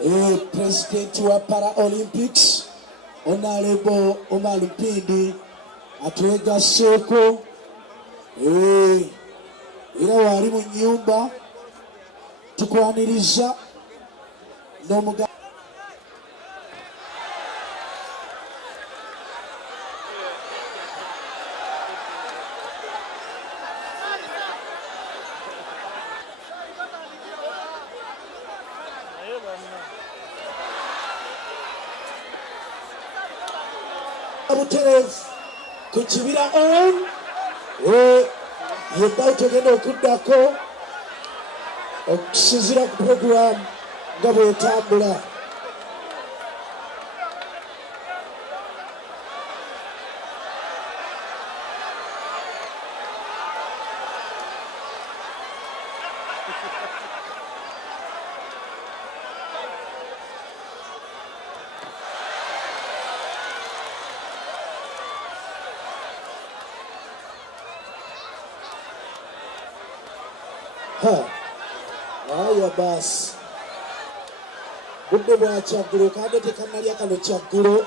Presidenti wa Paralympics Honorable Omar Mpindi atwegasseeko era wali mu nnyumba tukwaniriza n'omuga Buterevu ku kibira on yebbawo togenda okuddako okusinziira ku puroguramu nga bwetambula. Haya basi budde bwa kyaggulo kandi tekanalya kano kyaggulo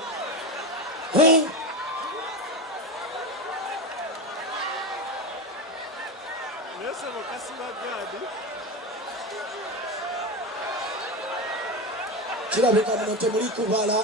kirabika muno temuli kubala